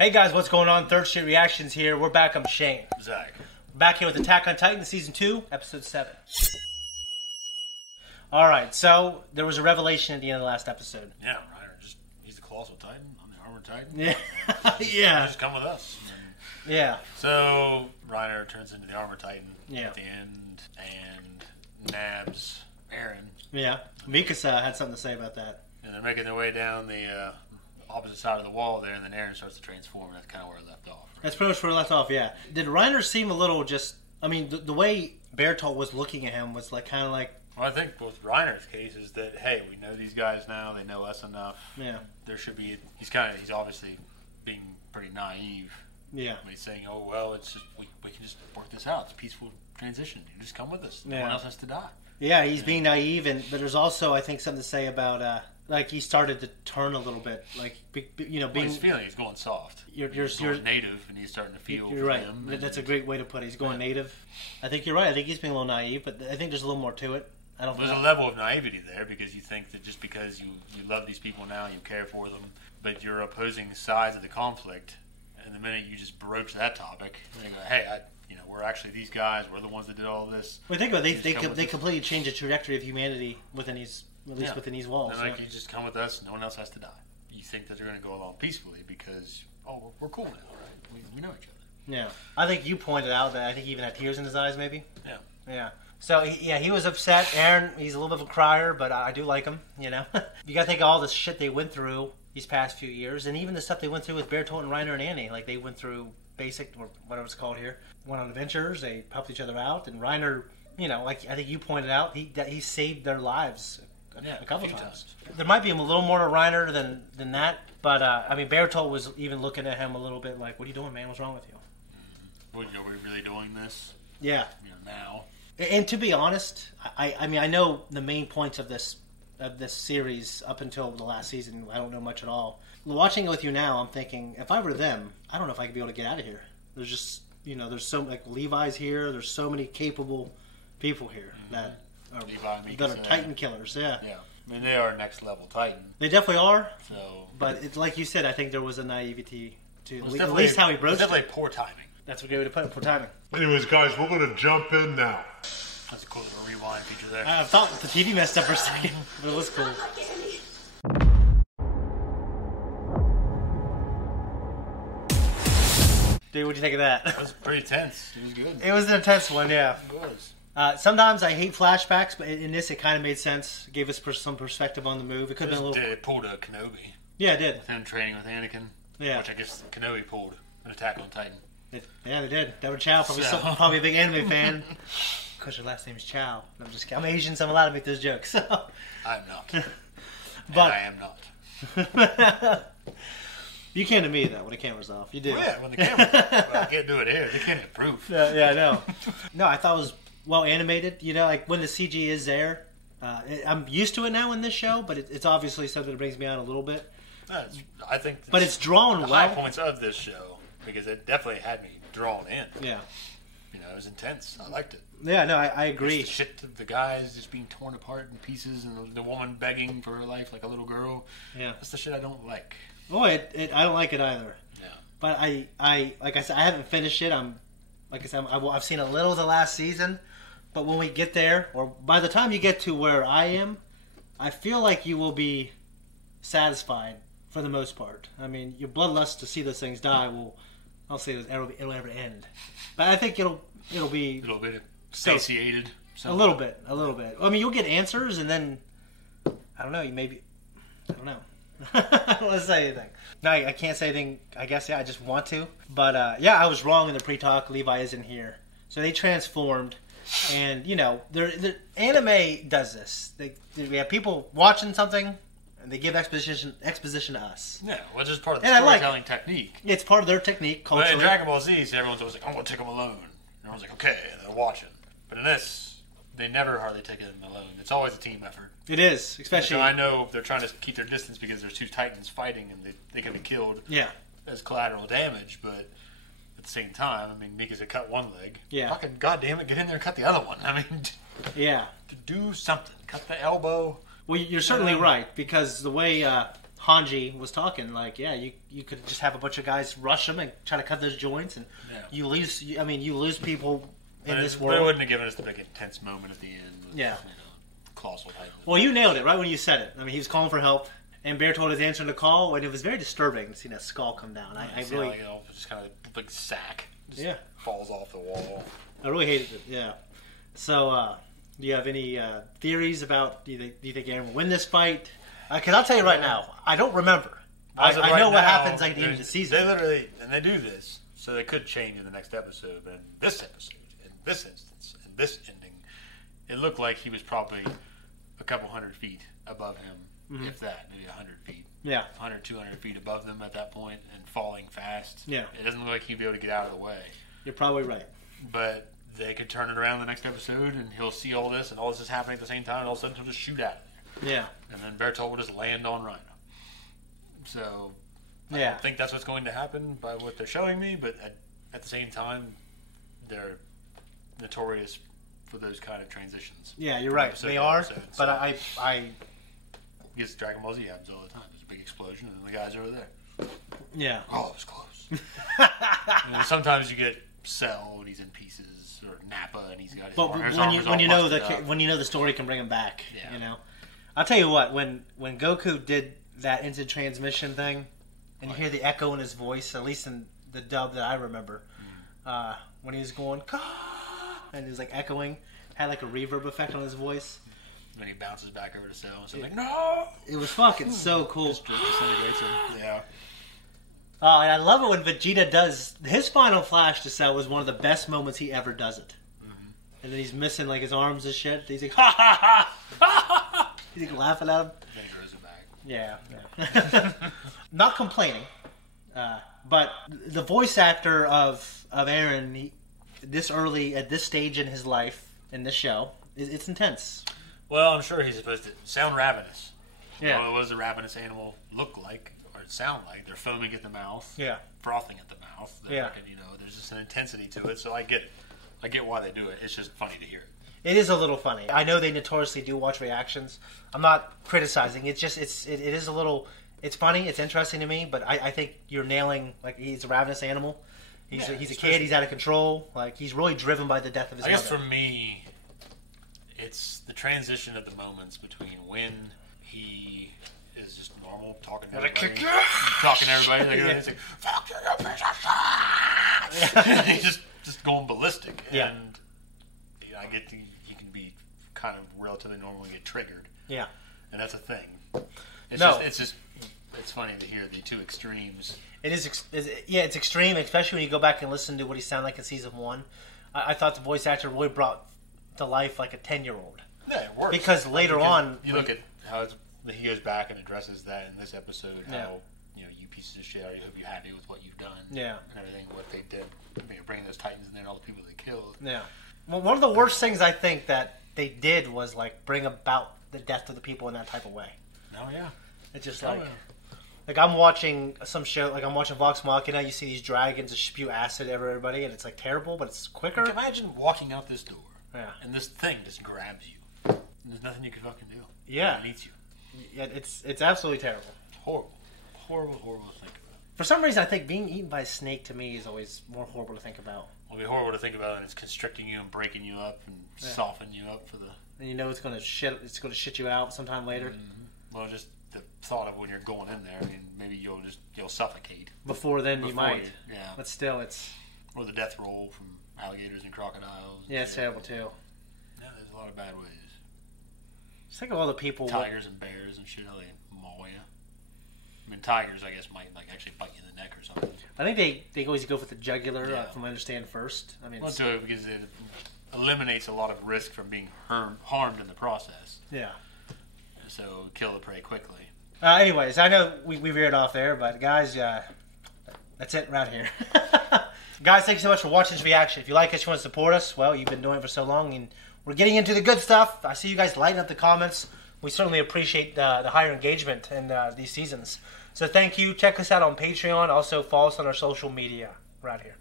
Hey guys, what's going on? Third Street Reactions here. We're back. I'm Shane. Zach. Back here with Attack on Titan, Season 2, Episode 7. Alright, so there was a revelation at the end of the last episode. Yeah, Reiner he's the Colossal Titan. I'm the Armored Titan. Yeah. Yeah. Just come with us. Yeah. So, Reiner turns into the Armored Titan at the end and nabs Eren. Yeah. Mikasa had something to say about that. And they're making their way down the opposite side of the wall there, and then Eren starts to transform, and that's kind of where it left off. Right? That's pretty much where it left off, yeah. Did Reiner seem a little just... I mean, the way Bertolt was looking at him was like kind of like... Well, I think with Reiner's case is that, hey, we know these guys now, they know us enough. Yeah. There should be... He's obviously being pretty naive. Yeah. He's saying, oh, well, it's just we can just work this out. It's a peaceful transition. You just come with us. No one else has to die. Yeah, he's being naive, but there's also, I think, something to say about... like he started to turn a little bit, like being. He's feeling he's going soft. You're native, and he's starting to feel. You're right. Him That's a great way to put it. He's going native. I think you're right. I think he's being a little naive, but I think there's a little more to it. There's a level of naivety there because you think that just because you love these people now, you care for them, but you're opposing sides of the conflict, and the minute you just broach that topic, they go, hey, we're actually these guys. We're the ones that did all this. Well, think about it. They completely changed the trajectory of humanity within these. At least within these walls. And you just come with us, no one else has to die. You think that they're going to go along peacefully because, we're cool now, right? We know each other. Yeah. I think you pointed out that I think he even had tears in his eyes, maybe? Yeah. Yeah. So, he was upset. Eren, he's a little bit of a crier, but I do like him, You got to think of all the shit they went through these past few years, and even the stuff they went through with Bertolt and Reiner and Annie. Like, they went through basic, or whatever it's called here, went on adventures, they helped each other out, and Reiner, like I think you pointed out, he saved their lives a couple times. There might be a little more to Reiner than that, but Bertolt was even looking at him a little bit like, "What are you doing, man? What's wrong with you?" Well, are we really doing this? Yeah. Now. And to be honest, I know the main points of this series up until the last season. I don't know much at all. Watching it with you now, I'm thinking, if I were them, I don't know if I could be able to get out of here. There's just there's so like Levi's here. There's so many capable people here that are Titan killers. Yeah. I mean, they are next level Titan. They definitely are. So, but it's like you said. I think there was a naivety to at least how he broached it. Definitely poor timing. That's a good way to put it. Poor timing. Anyways, guys, we're going to jump in now. That's a cool little rewind feature there. I thought the TV messed up for a second, but it was cool. Dude, what'd you think of that? It was pretty tense. It was good. It was an intense one, yeah. It was. Sometimes I hate flashbacks, but in this it kind of made sense. It gave us some perspective on the move. It could have been a little... It pulled a Kenobi. Yeah, it did. With him training with Anakin. Yeah. Which I guess Kenobi pulled an Attack on Titan. Yeah, they did. Deborah Chow, probably a big anime fan. Because her last name is Chow. I'm just kidding. I'm Asian, so I'm allowed to make those jokes. So. I'm not. But I am not. You came to me, though, when the camera's off. You did. Well, yeah, when the camera's off. Well, I can't do it here. They can't improve. Yeah, I know. No, I thought it was well animated. Like when the CG is there. I'm used to it now in this show, but it's obviously something that brings me out a little bit. I think but it's drawn the well. high points of this show, because it definitely had me drawn in. Yeah. It was intense. I liked it. Yeah, no, I agree. The shit to the guys just being torn apart in pieces, and the woman begging for her life like a little girl. Yeah. That's the shit I don't like. Oh, I don't like it either. Yeah. But I like I said, I haven't finished it. I've seen a little of the last season, but when we get there, or by the time you get to where I am, I feel like you will be satisfied for the most part. I mean, your bloodlust to see those things die will, I'll say it'll ever end. But I think it'll be a little bit satiated. A little bit. I mean, you'll get answers, and then I don't know. I don't know. I don't want to say anything. No, I can't say anything. I guess, I just want to. But, I was wrong in the pre-talk. Levi isn't here. So they transformed. And, the anime does this. We have people watching something, and they give exposition to us. Yeah, well, it's just part of the storytelling technique. It's part of their technique, culturally. But in Dragon Ball Z, everyone's always like, I'm going to take them alone. And everyone's like, okay, and they're watching. But in this, they never hardly take them alone. It's always a team effort. It is, especially... I know they're trying to keep their distance because there's two Titans fighting and they can be killed as collateral damage, but at the same time, Mikasa cut one leg. Yeah. Fucking goddamn it, get in there and cut the other one. Yeah. To do something. Cut the elbow. Well, you're certainly right, because the way Hanji was talking, like, yeah, you could just have a bunch of guys rush them and try to cut those joints, and you lose. I mean, you lose people in this world. But it wouldn't have given us the big intense moment at the end. With, colossal type. Well, you nailed it right when you said it. I mean, he was calling for help, and Bertold was answering the call, and it was very disturbing to see that skull come down. I really like, just kind of a big sack. Just Yeah. falls off the wall. I really hated it. Yeah. So, do you have any theories about? Do you think Aaron will win this fight? Because I'll tell you right now, I don't remember. I know what happens at the end of the season. They literally, and they do this, so they could change in the next episode. But in this episode, in this instance, in this ending, it looked like he was probably a couple 100 feet above him, if that, maybe 100 feet. Yeah. 100, 200 feet above them at that point, and falling fast. Yeah. It doesn't look like he'd be able to get out of the way. You're probably right. But they could turn it around the next episode, and he'll see all this, and all this is happening at the same time, and all of a sudden he'll just shoot at it. Yeah. And then Bertolt will just land on Rhino. So, I Yeah. don't think that's what's going to happen by what they're showing me, but at the same time, they're notorious for those kind of transitions. Yeah, you're right. They are, but I gets Dragon Ball Z happens all the time. There's a big explosion, and the guy's over there. yeah. Oh, it was close. And sometimes you get Cell, and he's in pieces, or Nappa, and he's got his, But his when arm you is when all you know busted the up. when you know the story can bring him back, Yeah. you know. I'll tell you what, when Goku did that instant transmission thing, and you hear the echo in his voice, at least in the dub that I remember, when he was going "Ka," and it was like echoing, had like a reverb effect on his voice. When he bounces back over to Cell, and says like, "No!" It was fucking so cool. Disintegrates him. Yeah. And I love it when Vegeta does his final flash to Cell was one of the best moments he ever does it. And then he's missing like his arms and shit. He's like, ha ha ha, ha ha ha. He's like laughing at him. Then he grows it back. Yeah. Not complaining, but the voice actor of Aaron, this early at this stage in his life in this show, it's intense. Well, I'm sure he's supposed to sound ravenous. Yeah. Well, what does a ravenous animal look like or sound like? They're foaming at the mouth. Yeah. Frothing at the mouth. They're Yeah. fucking, there's just an intensity to it, so I get it. I get why they do it. It's just funny to hear it. It is a little funny. I know they notoriously do watch reactions. I'm not criticizing. It's just it is a little. It's funny. It's interesting to me. But I think you're nailing. Like, he's a ravenous animal. He's a kid. He's out of control. Like, he's really driven by the death of his I mother. guess for me, it's the transition of the moments between when he is just normal, talking to everybody. Talking to everybody. Like, he's like, fuck you, you piece of shit! He's just going ballistic. Yeah. And I get he can be kind of relatively normal and get triggered. Yeah. And that's a thing. It's funny to hear the two extremes. It is. It's extreme, especially when you go back and listen to what he sounded like in season 1. I thought the voice actor really brought to life like a 10-year-old. Yeah, it works. Because later on, you look at how he goes back and addresses that in this episode. How you pieces of shit. I hope you're happy with what you've done. Yeah. And everything what they did. Bringing those Titans in there and all the people they killed. Yeah. Well, one of the worst things I think that they did was like bring about the death of the people in that type of way. Oh yeah. It's just like I'm watching some show, like I'm watching Vox Machina. You see these dragons just spew acid over everybody, and it's like terrible, but it's quicker. Like, imagine walking out this door, and this thing just grabs you. And there's nothing you can fucking do. Yeah, it eats you. Yeah, it's absolutely terrible. Horrible to think about. For some reason, I think being eaten by a snake to me is always more horrible to think about. Well, it'd be horrible to think about, and it's constricting you and breaking you up and softening you up for the. And you know it's going to shit you out sometime later. Mm-hmm. Well, just the thought of when you're going in there, I mean, maybe you'll suffocate. Before then, you might. Yeah. But still, it's. Or the death roll from alligators and crocodiles. Yeah, it's terrible too. Yeah, there's a lot of bad ways. Just think of all the people. Tigers and bears and shit, how they maul you. I mean, tigers, I guess, might actually bite you in the neck or something. I think they always go for the jugular, from what I understand, first. I mean, well, because it eliminates a lot of risk from being harmed in the process. Yeah. So kill the prey quickly. Anyways, I know we veered off there, but guys, that's it right here. Guys, thank you so much for watching this reaction. If you like us, you want to support us, well, you've been doing it for so long, and we're getting into the good stuff. I see you guys lighting up the comments. We certainly appreciate the higher engagement in these seasons. So thank you. Check us out on Patreon. Also, follow us on our social media right here.